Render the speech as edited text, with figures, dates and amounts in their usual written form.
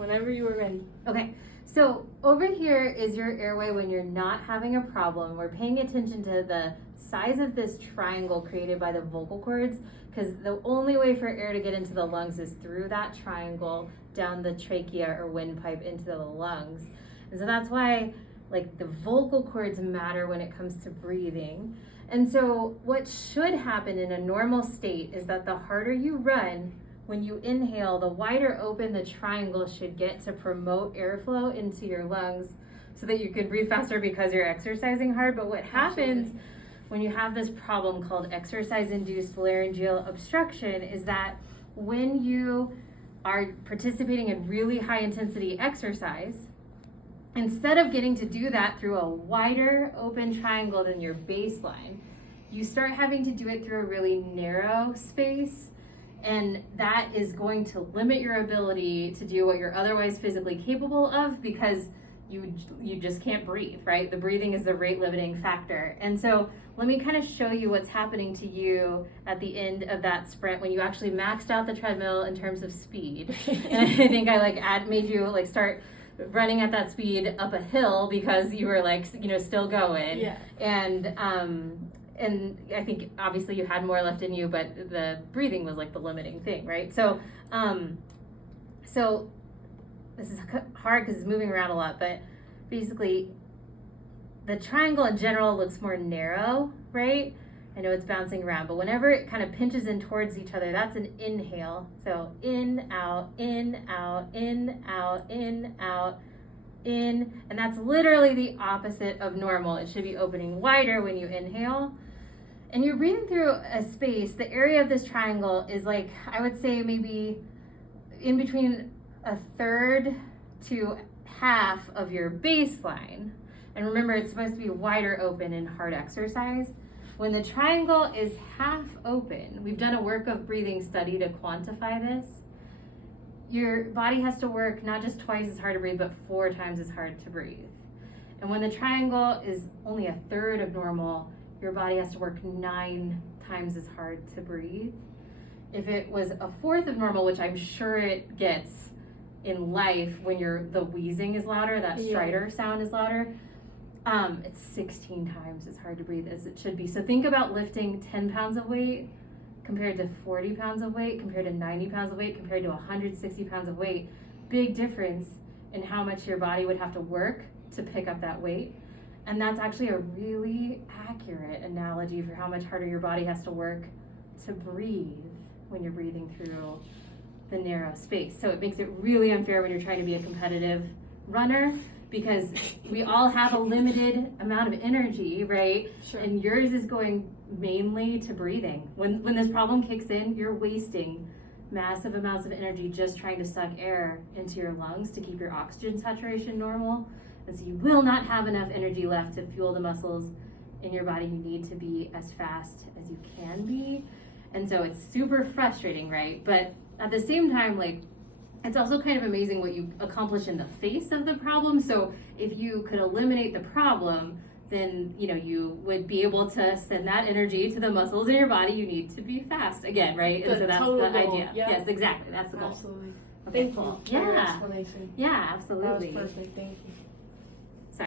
Whenever you are ready. Okay, so over here is your airway when you're not having a problem. We're paying attention to the size of this triangle created by the vocal cords, because the only way for air to get into the lungs is through that triangle down the trachea or windpipe into the lungs. And so that's why like the vocal cords matter when it comes to breathing. And so what should happen in a normal state is that the harder you run, when you inhale, the wider open the triangle should get to promote airflow into your lungs so that you can breathe faster because you're exercising hard. But what happens when you have this problem called exercise-induced laryngeal obstruction is that when you are participating in really high intensity exercise, instead of getting to do that through a wider open triangle than your baseline, you start having to do it through a really narrow space, and that is going to limit your ability to do what you're otherwise physically capable of because you just can't breathe, right? The breathing is the rate limiting factor. And so let me kind of show you what's happening to you at the end of that sprint when you actually maxed out the treadmill in terms of speed. And I think I made you start running at that speed up a hill because you were still going. Yeah. And I think obviously you had more left in you, but the breathing was the limiting thing, right? So this is hard because it's moving around a lot, but basically the triangle in general looks more narrow, right? I know it's bouncing around, but whenever it kind of pinches in towards each other, that's an inhale. So in, out, in, out, in, out, in, out, in, and that's literally the opposite of normal. It should be opening wider when you inhale. And you're breathing through a space. The area of this triangle is I would say maybe in between a third to half of your baseline. And remember, it's supposed to be wider open in hard exercise. When the triangle is half open, we've done a work of breathing study to quantify this. Your body has to work not just twice as hard to breathe, but 4 times as hard to breathe. And when the triangle is only a third of normal, your body has to work 9 times as hard to breathe. If it was a fourth of normal, which I'm sure it gets in life when the wheezing is louder, that stridor sound is louder, it's 16 times as hard to breathe as it should be. So think about lifting 10 pounds of weight compared to 40 pounds of weight, compared to 90 pounds of weight, compared to 160 pounds of weight. Big difference in how much your body would have to work to pick up that weight. And that's actually a really accurate analogy for how much harder your body has to work to breathe when you're breathing through the narrow space. So it makes it really unfair when you're trying to be a competitive runner, because we all have a limited amount of energy, right? Sure. And yours is going mainly to breathing. When this problem kicks in, you're wasting massive amounts of energy just trying to suck air into your lungs to keep your oxygen saturation normal. And so you will not have enough energy left to fuel the muscles in your body you need to be as fast as you can be. And so it's super frustrating, right? But at the same time, it's also kind of amazing what you accomplish in the face of the problem. So if you could eliminate the problem, then you would be able to send that energy to the muscles in your body you need to be fast again, right? And so that's the idea. Yeah. Yes, exactly. That's the goal. Absolutely. Okay, Thank cool. you for your Yeah. explanation. Yeah, absolutely. That was perfect. Thank you.